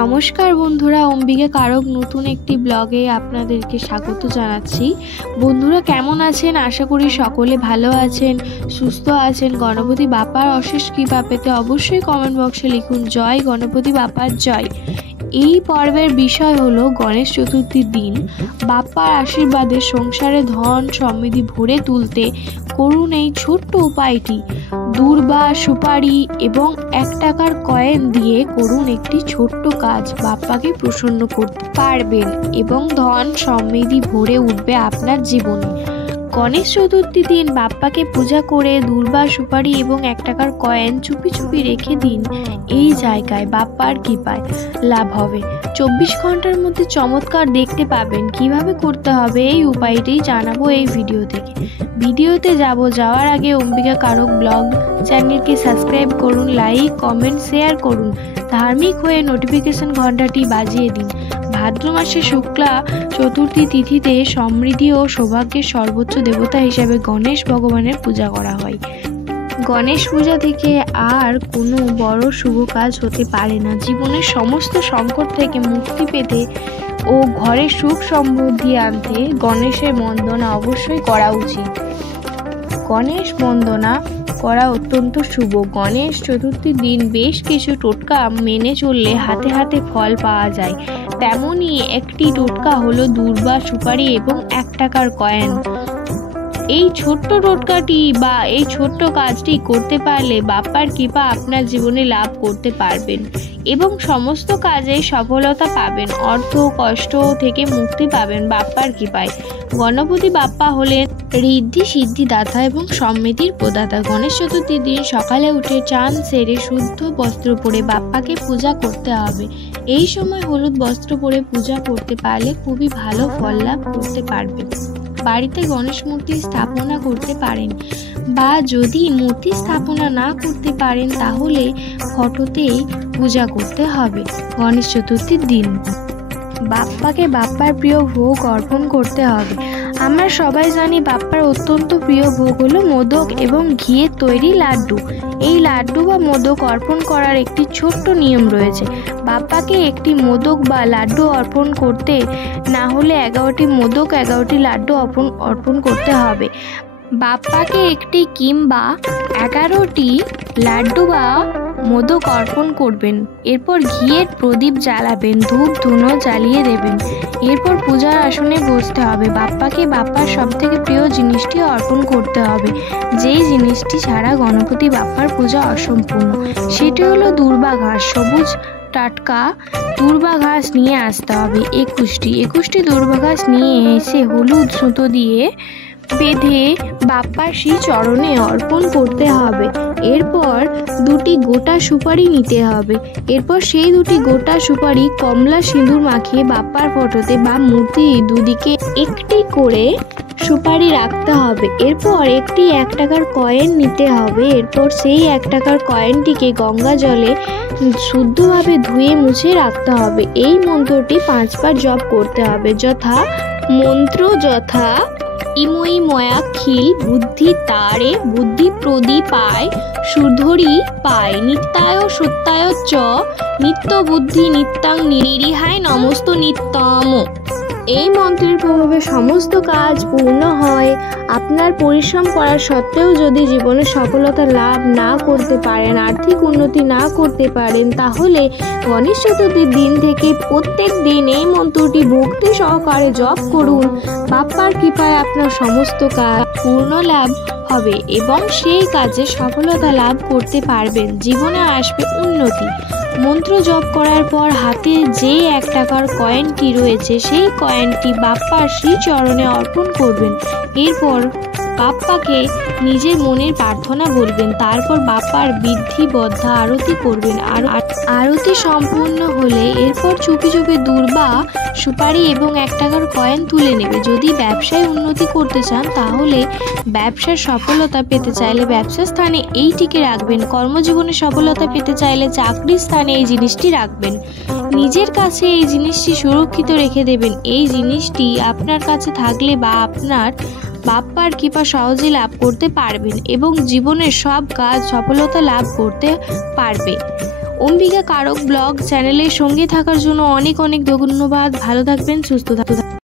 নমস্কার বন্ধুরা, অম্বিকা কারক নতুন একটি ব্লগে আপনাদেরকে স্বাগত জানাচ্ছি। বন্ধুরা কেমন আছেন? আশা করি সকলে ভালো আছেন, সুস্থ আছেন। গণপতি বাপ্পার অশেষ কৃপা পেতে অবশ্যই কমেন্ট বক্সে লিখুন জয় গণপতি বাপ্পার জয়। এই পর্বের বিষয় হলো গণেশ চতুর্থীর দিন বাপ্পার আশীর্বাদে সংসারে ধন সমৃদ্ধি ভরে তুলতে করুন এই ছোট্ট উপায়টি। দূর্বা, সুপারি এবং 1 টাকার কয়েন দিয়ে করুন একটি ছোট্ট কাজ। বাপ্পাকে প্রসন্ন করতে পারবেন এবং ধন সমৃদ্ধি ভরে উঠবে আপনার জীবনে। গণেশ চতুর্থীর দিন বাপ্পাকে পূজা করে দূর্বা, সুপারি এবং 1 টাকার কয়েন চুপি চুপি রেখে দিন এই জায়গায়। বাপ্পার কৃপায় লাভ হবে। 24 ঘন্টার মধ্যে চমৎকার দেখতে পাবেন। কিভাবে করতে হবে এই উপায়টি জানাবো এই ভিডিও থেকে। ভিডিওতে যাওয়ার আগে অম্বিকা কারক ব্লগ চ্যানেলকে সাবস্ক্রাইব করুন, লাইক, কমেন্ট, শেয়ার করুন। ধার্মিক হয়ে নোটিফিকেশন ঘন্টাটি বাজিয়ে দিন। ভাদ্র মাসে শুক্লা চতুর্থী তিথিতে সমৃদ্ধি ও সৌভাগ্যের সর্বোচ্চ দেবতা হিসেবে গণেশ ভগবানের পূজা করা হয়। গণেশ পূজা থেকে আর কোনো বড় শুভ কাজ হতে পারে না। জীবনের সমস্ত সংকট থেকে মুক্তি পেতে ও ঘরে সুখ সমৃদ্ধি আনতে গণেশের বন্দনা অবশ্যই করা উচিত। গণেশ বন্দনা করা অত্যন্ত শুভ। গণেশ চতুর্থীর দিন বেশ কিছু টোটকা মেনে চললে হাতে হাতে ফল পাওয়া যায়। তেমনই একটি টোটকা হলো দূর্বা, সুপারি এবং 1 টাকার কয়েন। এই ছোট্ট টোটকাটি বা এই ছোট্ট কাজটি করতে পারলে বাপ্পার কৃপা আপনার জীবনে লাভ করতে পারবেন এবং সমস্ত কাজে সফলতা পাবেন। অর্থ কষ্ট থেকে মুক্তি পাবেন বাপ্পার কৃপায়। গণপতি বাপ্পা হলেন ঋদ্ধি সিদ্ধি দাতা এবং সমৃদ্ধির প্রদাতা। গণেশ চতুর্থীর দিন সকালে উঠে চান সেরে শুদ্ধ বস্ত্র পরে বাপ্পাকে পূজা করতে হবে। এই সময় হলুদ বস্ত্র পরে পূজা করতে পারলে খুবই ভালো ফল লাভ করতে পারবেন। বাড়িতে গণেশ মূর্তি স্থাপনা করতে পারেন বা যদি মূর্তি স্থাপনা না করতে পারেন তাহলে ফটোতেই পূজা করতে হবে। গণেশ চতুর্থীর দিন বাপ্পাকে বাপ্পার প্রিয় ভোগ অর্পণ করতে হবে। আমরা সবাই জানি বাপ্পার অত্যন্ত প্রিয় ভোগ হলো মোদক এবং ঘিয়ের তৈরি লাড্ডু। এই লাড্ডু বা মোদক অর্পণ করার একটি ছোট্ট নিয়ম রয়েছে। বাপ্পাকে একটি মোদক বা লাড্ডু অর্পণ করতে না হলে 11টি মোদক 11টি লাড্ডু অর্পণ করতে হবে। বাপ্পাকে একটি কিংবা 11টি লাড্ডু বা মোদক অর্পণ করবেন। এরপর ঘিয়ের প্রদীপ জ্বালাবেন, ধূপ ধুনো জ্বালিয়ে দেবেন। এরপর পূজার আসনে বসতে হবে। বাপ্পাকে বাপ্পার সবথেকে প্রিয় জিনিসটি অর্পণ করতে হবে, যেই জিনিসটি ছাড়া গণপতি বাপ্পার পূজা অসম্পূর্ণ। সেটি হলো দূর্বা ঘাস। সবুজ টাটকা দূর্বা ঘাস নিয়ে আসতে হবে 21টি দূর্বা ঘাস নিয়ে এসে হলুদ সুতো দিয়ে বেঁধে বাপ্পার শ্রী চরণে অর্পণ করতে হবে। এরপর 2টি গোটা সুপারি নিতে হবে। এরপর সেই 2টি গোটা সুপারি কমলা সিঁদুর মাখিয়ে বাপ্পার ফটোতে বা মূর্তি দুদিকে একটি করে সুপারি রাখতে হবে। এরপর একটি 1 টাকার কয়েন নিতে হবে। এরপর সেই 1 টাকার কয়েনটিকে গঙ্গা জলে শুদ্ধভাবে ধুয়ে মুছে রাখতে হবে। এই মন্ত্রটি 5 বার জপ করতে হবে। যথা ইময়ী ময়াখিল বুদ্ধি তারে বুদ্ধি প্রদীপায় সুধরি পায় নিত্যায় সত্যায় চ নিত্য বুদ্ধি নিত্যাং নিরিহায় নমস্ত নিত্যম। এই মন্ত্রের প্রভাবে সমস্ত কাজ পূর্ণ হয়। আপনার পরিশ্রম করার সত্ত্বেও যদি জীবনে সফলতা লাভ না করতে পারেন, আর্থিক উন্নতি না করতে পারেন, তাহলে গণেশ চতুর্থীর দিন থেকে প্রত্যেক দিন এই মন্ত্রটি ভক্তি সহকারে জপ করুন। বাপ্পার কৃপায় আপনার সমস্ত কাজ পূর্ণ লাভ হবে এবং সেই কাজে সফলতা লাভ করতে পারবেন। জীবনে আসবে উন্নতি। মন্ত্র জপ করার পর হাতে যে 1 টাকার কয়েনটি রয়েছে সেই কয়েনটি বাপ্পার শ্রী চরণে অর্পণ করবেন। এরপর বাপ্পাকে নিজের মনের প্রার্থনা বলবেন। তারপর বাপ্পার বিধিবদ্ধ আরতি করবেন। আর আরতি সম্পূর্ণ হলে এরপর চুপি চুপি দূর্বা, সুপারি এবং 1 টাকার কয়েন তুলে নেবে। যদি ব্যবসায় উন্নতি করতে চান তাহলে ব্যবসার সফলতা পেতে চাইলে ব্যবসার স্থানে এইটিকে রাখবেন। কর্মজীবনে সফলতা পেতে চাইলে চাকরির স্থানে এই জিনিসটি রাখবেন। নিজের কাছে এই জিনিসটি সুরক্ষিত রেখে দেবেন। এই জিনিসটি আপনার কাছে থাকলে বা আপনার বাপ্পার কৃপা সহজে লাভ করতে পারবেন এবং জীবনের সব কাজ সফলতা লাভ করতে পারবে। অম্বিকা কারক ব্লগ চ্যানেলের সঙ্গে থাকার জন্য অনেক অনেক ধন্যবাদ। ভালো থাকবেন, সুস্থ থাকবেন।